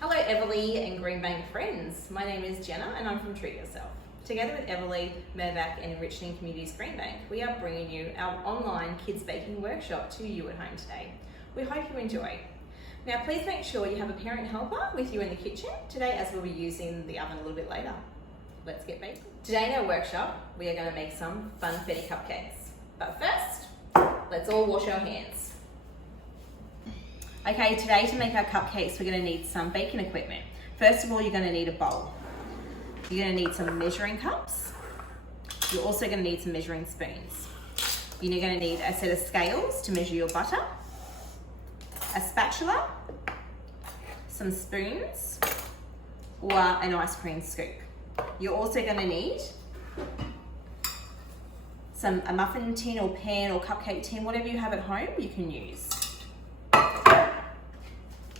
Hello Everleigh and Greenbank friends. My name is Jenna and I'm from Treat Yourself. Together with Everleigh, Mirvac and Enriching Communities Greenbank, we are bringing you our online kids baking workshop to you at home today. We hope you enjoy. Now please make sure you have a parent helper with you in the kitchen today, as we'll be using the oven a little bit later. Let's get baking. Today in our workshop we are going to make some funfetti cupcakes. But first, let's all wash our hands. Okay, today to make our cupcakes, we're going to need some baking equipment. First of all, you're going to need a bowl. You're going to need some measuring cups. You're also going to need some measuring spoons. You're going to need a set of scales to measure your butter, a spatula, some spoons, or an ice cream scoop. You're also going to need a muffin tin or pan or cupcake tin, whatever you have at home, you can use.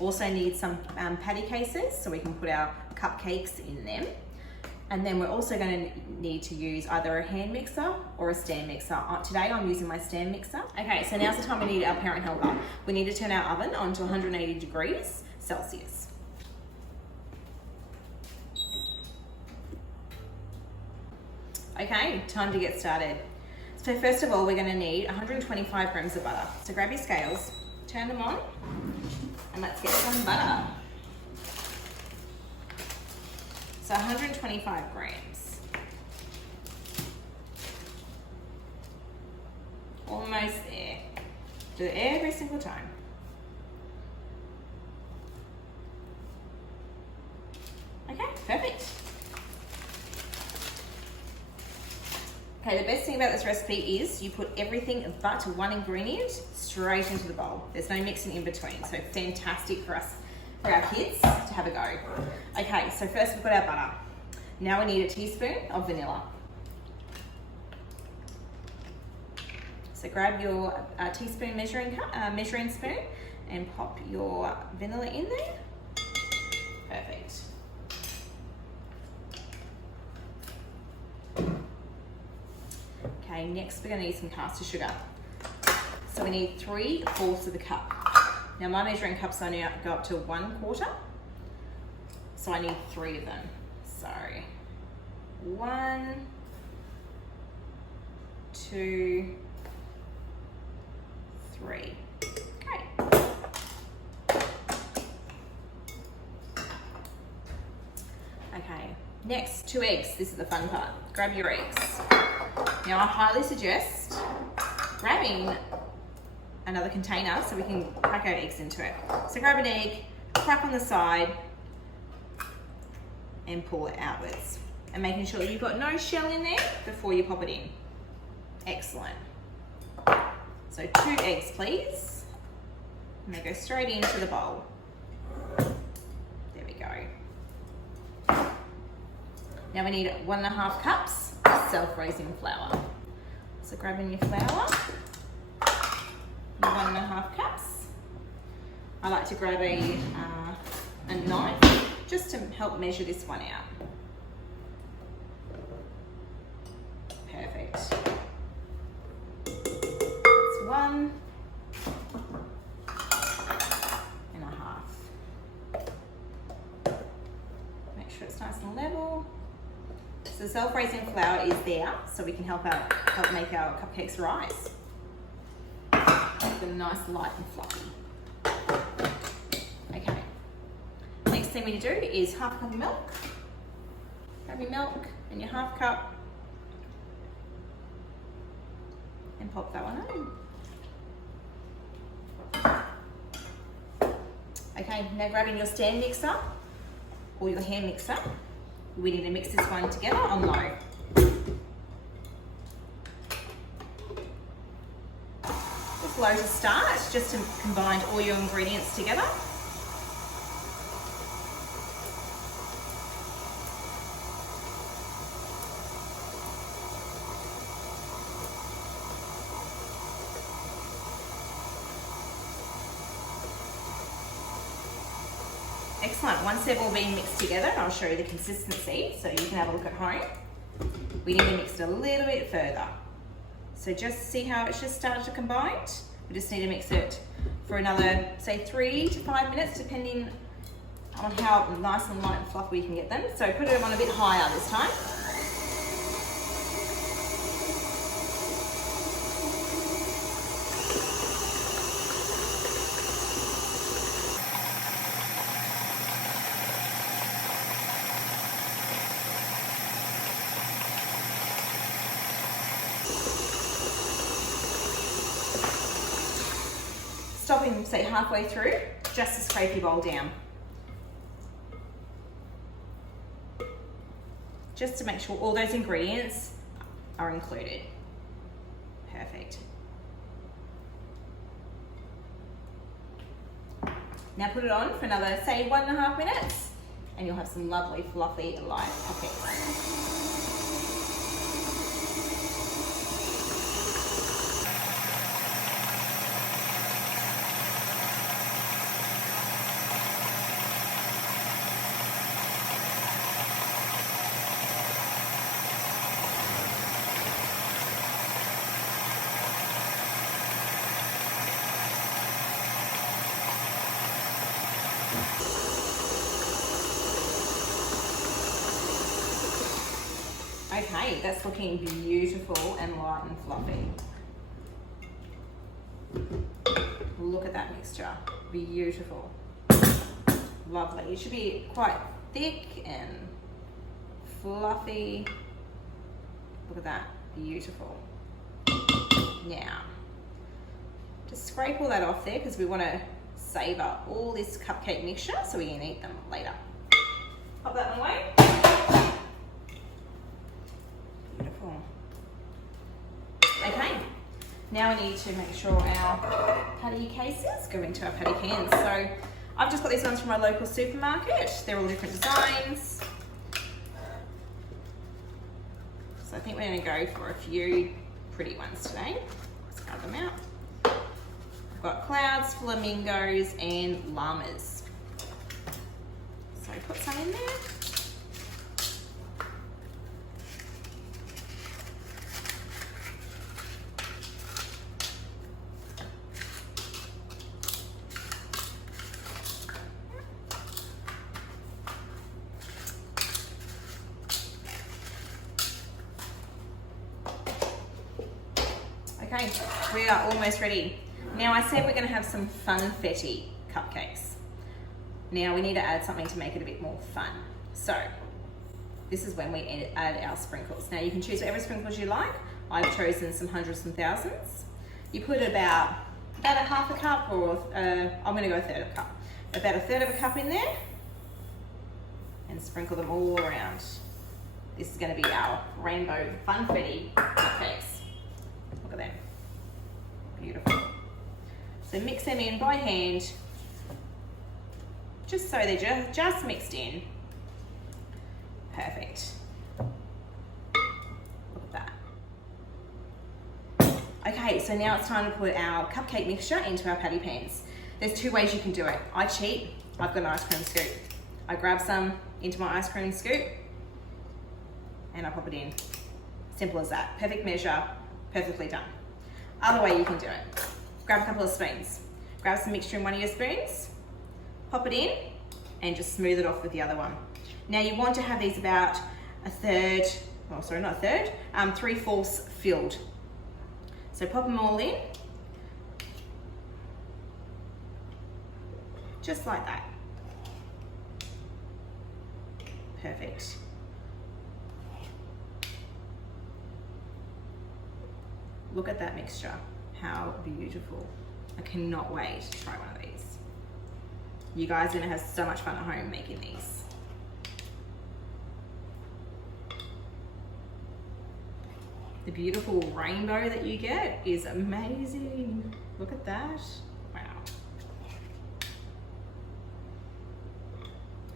Also need some patty cases so we can put our cupcakes in them. And then we're also going to need to use either a hand mixer or a stand mixer. Today I'm using my stand mixer. Okay, so now's the time we need our parent helper. We need to turn our oven on to 180 degrees Celsius. Okay, time to get started. So first of all, we're going to need 125 grams of butter. So grab your scales, turn them on, and let's get some butter. So 125 grams. Almost there. Do it every single time. Okay, perfect. Okay, the best thing about this recipe is you put everything but one ingredient straight into the bowl. There's no mixing in between, so fantastic for us, for our kids to have a go. Okay, so first we've got our butter. Now we need a teaspoon of vanilla. So grab your teaspoon measuring spoon and pop your vanilla in there. Perfect. Okay, next we're going to need some caster sugar. So we need 3/4 of the cup. Now my measuring cups only go up to 1/4, so I need 3 of them. So 1, 2, 3. Okay. Okay, next 2 eggs. This is the fun part. Grab your eggs. Now I highly suggest grabbing another container so we can crack our eggs into it. So grab an egg, crack on the side, and pull it outwards. And making sure you've got no shell in there before you pop it in. Excellent. So 2 eggs, please. And they go straight into the bowl. There we go. Now we need 1.5 cups of self-raising flour. So grabbing your flour, 1.5 cups. I like to grab a knife just to help measure this one out. Perfect. That's 1.5. Make sure it's nice and level. So the self-raising flour is there so we can help make our cupcakes rise. Make them nice, light and fluffy. Okay. Next thing we need to do is 1/2 cup of milk. Grab your milk and your 1/2 cup and pop that one on. Okay, now grabbing your stand mixer or your hand mixer. We need to mix this one together on low. Just low to start, just to combine all your ingredients together. Excellent. Once they've all been mixed together, I'll show you the consistency so you can have a look at home. We need to mix it a little bit further. So just see how it's just started to combine. We just need to mix it for another, say 3 to 5 minutes, depending on how nice and light and fluffy we can get them. So put them on a bit higher this time. Stopping, say, halfway through, just to scrape your bowl down. Just to make sure all those ingredients are included. Perfect. Now put it on for another, say, 1.5 minutes, and you'll have some lovely, fluffy, light cupcakes. Okay, that's looking beautiful and light and fluffy. Look at that mixture, beautiful. Lovely, it should be quite thick and fluffy. Look at that, beautiful. Now, just scrape all that off there because we want to savour all this cupcake mixture so we can eat them later. Pop that one away. Beautiful. Okay, now we need to make sure our patty cases go into our patty pans. So I've just got these ones from my local supermarket. They're all different designs. So I think we're going to go for a few pretty ones today. Let's grab them out. I've got clouds, flamingos, and llamas. So put some in there. Okay, we are almost ready. Now I said we're going to have some funfetti cupcakes. Now we need to add something to make it a bit more fun. So this is when we add our sprinkles. Now you can choose whatever sprinkles you like. I've chosen some hundreds and thousands. You put about a half a cup, or I'm going to go a third of a cup. About a third of a cup in there, and sprinkle them all around. This is going to be our rainbow funfetti cupcakes. Look at them, beautiful. So mix them in by hand, just so they're just mixed in. Perfect. Look at that. Okay, so now it's time to put our cupcake mixture into our patty pans. There's two ways you can do it. I cheat, I've got an ice cream scoop. I grab some into my ice cream scoop and I pop it in. Simple as that, perfect measure, perfectly done. Other way you can do it. Grab a couple of spoons. Grab some mixture in one of your spoons, pop it in, and just smooth it off with the other one. Now you want to have these about a third, oh sorry, not a third, 3/4 filled. So pop them all in, just like that. Perfect. Look at that mixture, how beautiful. I cannot wait to try one of these. You guys are gonna have so much fun at home making these. The beautiful rainbow that you get is amazing. Look at that, wow.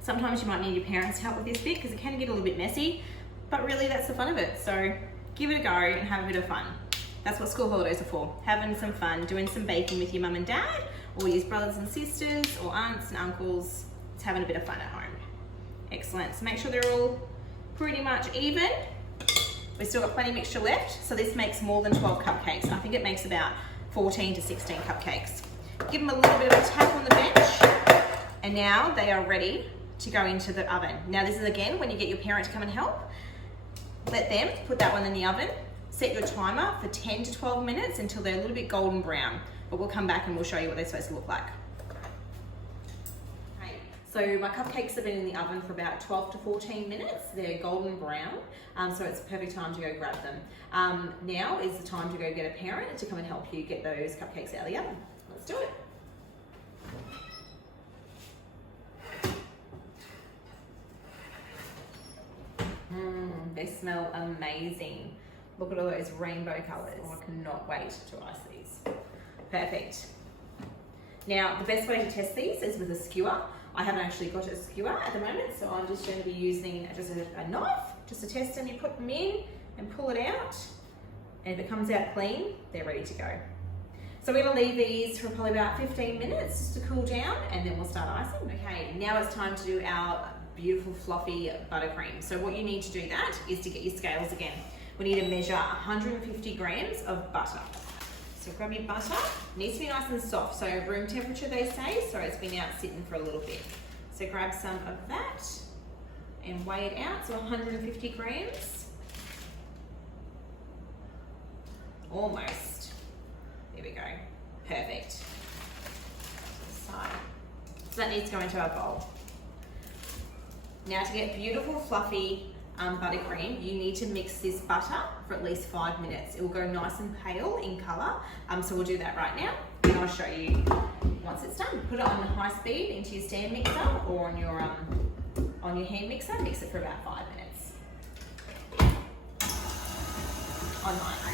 Sometimes you might need your parents' help with this bit because it can get a little bit messy, but really that's the fun of it. So give it a go and have a bit of fun. That's what school holidays are for, having some fun, doing some baking with your mum and dad, or your brothers and sisters, or aunts and uncles. It's having a bit of fun at home. Excellent, so make sure they're all pretty much even. We've still got plenty of mixture left, so this makes more than 12 cupcakes. I think it makes about 14 to 16 cupcakes. Give them a little bit of a tap on the bench. And now they are ready to go into the oven. Now this is again, when you get your parent to come and help, let them put that one in the oven. Set your timer for 10 to 12 minutes until they're a little bit golden brown. But we'll come back and we'll show you what they're supposed to look like. Okay, so my cupcakes have been in the oven for about 12 to 14 minutes. They're golden brown, so it's a perfect time to go grab them. Now is the time to go get a parent to come and help you get those cupcakes out of the oven. Let's do it. They smell amazing. Look at all those rainbow colours. Oh, I cannot wait to ice these. Perfect. Now, the best way to test these is with a skewer. I haven't actually got a skewer at the moment, so I'm just going to be using just a knife just to test them. You put them in and pull it out, and if it comes out clean, they're ready to go. So we're going to leave these for probably about 15 minutes just to cool down, and then we'll start icing. Okay, now it's time to do our beautiful fluffy buttercream. So what you need to do that is to get your scales again. We need to measure 150 grams of butter. So grab your butter. It needs to be nice and soft, so room temperature they say, so it's been out sitting for a little bit. So grab some of that and weigh it out, so 150 grams. Almost. There we go. Perfect. So that needs to go into our bowl. Now to get beautiful fluffy buttercream, you need to mix this butter for at least 5 minutes. It will go nice and pale in colour, so we'll do that right now and I'll show you once it's done. Put it on high speed into your stand mixer or on your hand mixer. Mix it for about 5 minutes. On high.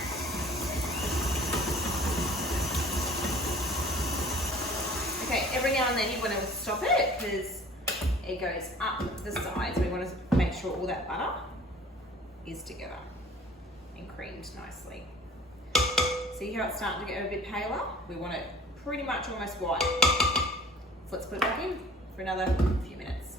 Okay, every now and then you want to stop it because it goes up the sides. We want to make sure all that butter is together and creamed nicely. See how it's starting to get a bit paler? We want it pretty much almost white. So let's put it back in for another few minutes.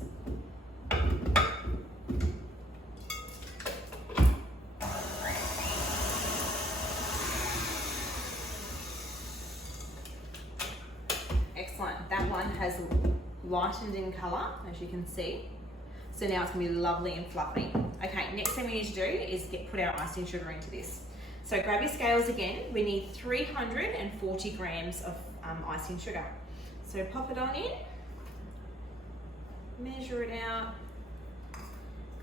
Excellent. That one has lightened in colour, as you can see. So now it's going to be lovely and fluffy. Okay, next thing we need to do is put our icing sugar into this. So grab your scales again. We need 340 grams of icing sugar. So pop it on in, measure it out,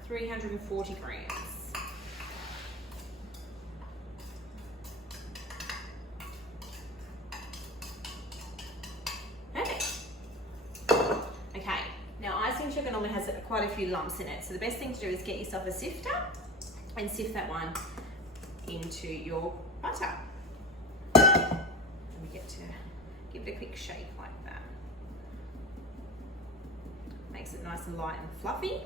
340 grams. Sugar normally has quite a few lumps in it, so the best thing to do is get yourself a sifter and sift that one into your butter. And we get to give it a quick shake like that. Makes it nice and light and fluffy.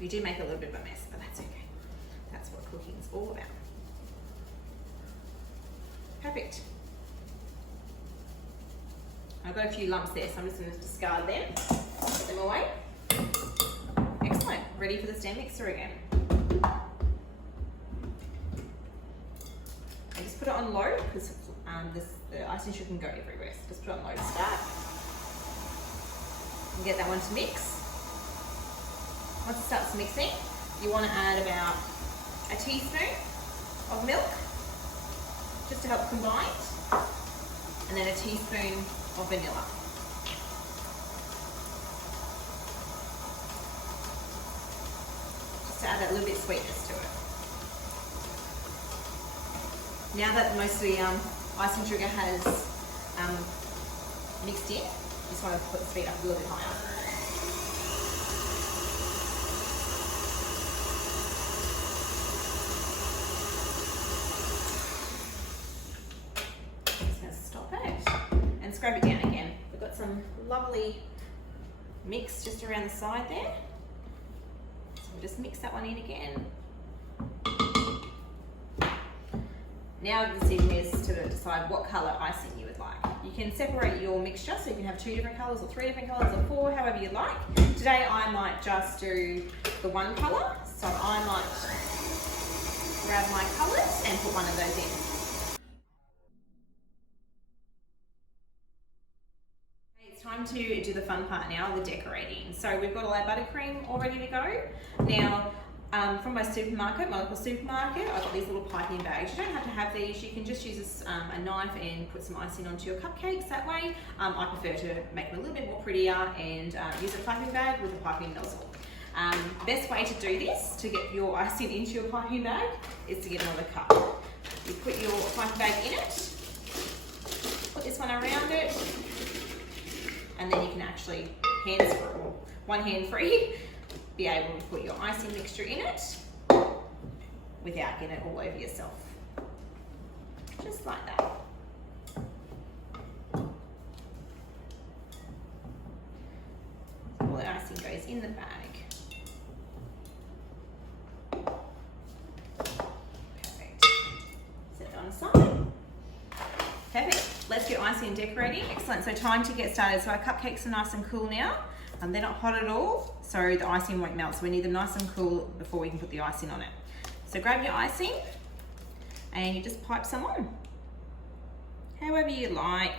We do make a little bit of a mess, but that's okay. That's what cooking's all about. Perfect. I've got a few lumps there, so I'm just going to discard them, put them away. Excellent. Ready for the stand mixer again. And just put it on low because the icing sugar can go everywhere. So just put it on low to start. And get that one to mix. Once it starts mixing, you want to add about a teaspoon of milk, just to help combine, and then a teaspoon of vanilla. Just to add that little bit of sweetness to it. Now that most of the icing sugar has mixed in, you just want to put the speed up a little bit higher. Scrub it down again. We've got some lovely mix just around the side there. So we'll just mix that one in again. Now the decision is to decide what colour icing you would like. You can separate your mixture, so you can have 2 different colours or 3 different colours or 4, however you like. Today I might just do the one colour, so I might grab my colours and put one of those in. It's time to do the fun part now, the decorating. So we've got all our buttercream all ready to go. Now, from my supermarket, my local supermarket, I've got these little piping bags. You don't have to have these. You can just use a knife and put some icing onto your cupcakes that way. I prefer to make them a little bit more prettier and use a piping bag with a piping nozzle. Best way to do this, to get your icing into your piping bag, is to get another cup. You put your piping bag in it, put this one around it, and then you can actually, one hand free, be able to put your icing mixture in it without getting it all over yourself. Just like that. All the icing goes in the bag. Perfect. Set that on the side. Perfect. Let's get icing and decorating. Excellent. So time to get started. So our cupcakes are nice and cool now. They're not hot at all, so the icing won't melt. So we need them nice and cool before we can put the icing on it. So grab your icing and you just pipe some on, however you like.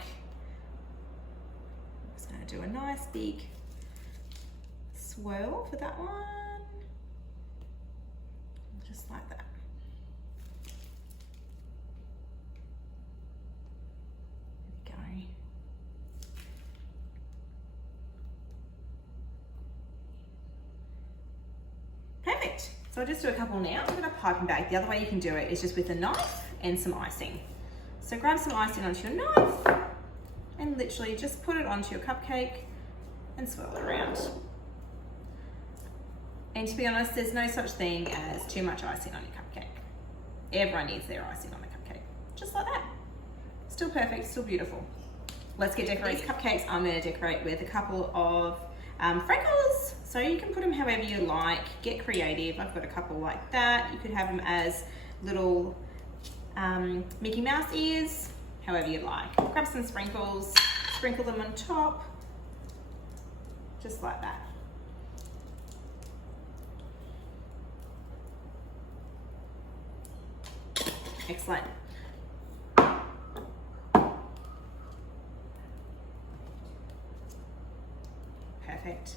I'm just going to do a nice big swirl for that one, just like that. There we go. Perfect. So I'll just do a couple now. I'm going to piping bag. The other way you can do it is just with a knife and some icing. So grab some icing onto your knife and literally just put it onto your cupcake and swirl it around. And to be honest, there's no such thing as too much icing on your cupcake. Everyone needs their icing on the cupcake. Just like that. Still perfect, still beautiful. Let's get decorating. These cupcakes I'm going to decorate with a couple of freckles, so you can put them however you like. Get creative. I've got a couple like that. You could have them as little Mickey Mouse ears, however you like. Grab some sprinkles, sprinkle them on top, just like that. Excellent. Perfect.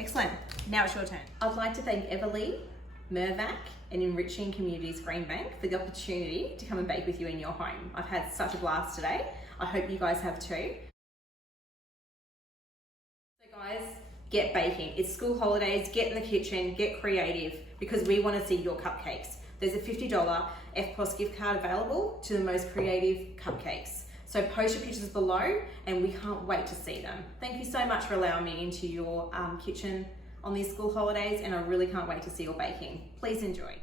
Excellent. Now it's your turn. I'd like to thank Everleigh, Mervac and Enriching Communities Green Bank for the opportunity to come and bake with you in your home. I've had such a blast today. I hope you guys have too. So guys, get baking. It's school holidays. Get in the kitchen, get creative, because we want to see your cupcakes. There's a $50 FPOS gift card available to the most creative cupcakes. So post your pictures below and we can't wait to see them. Thank you so much for allowing me into your kitchen on these school holidays, and I really can't wait to see your baking. Please enjoy.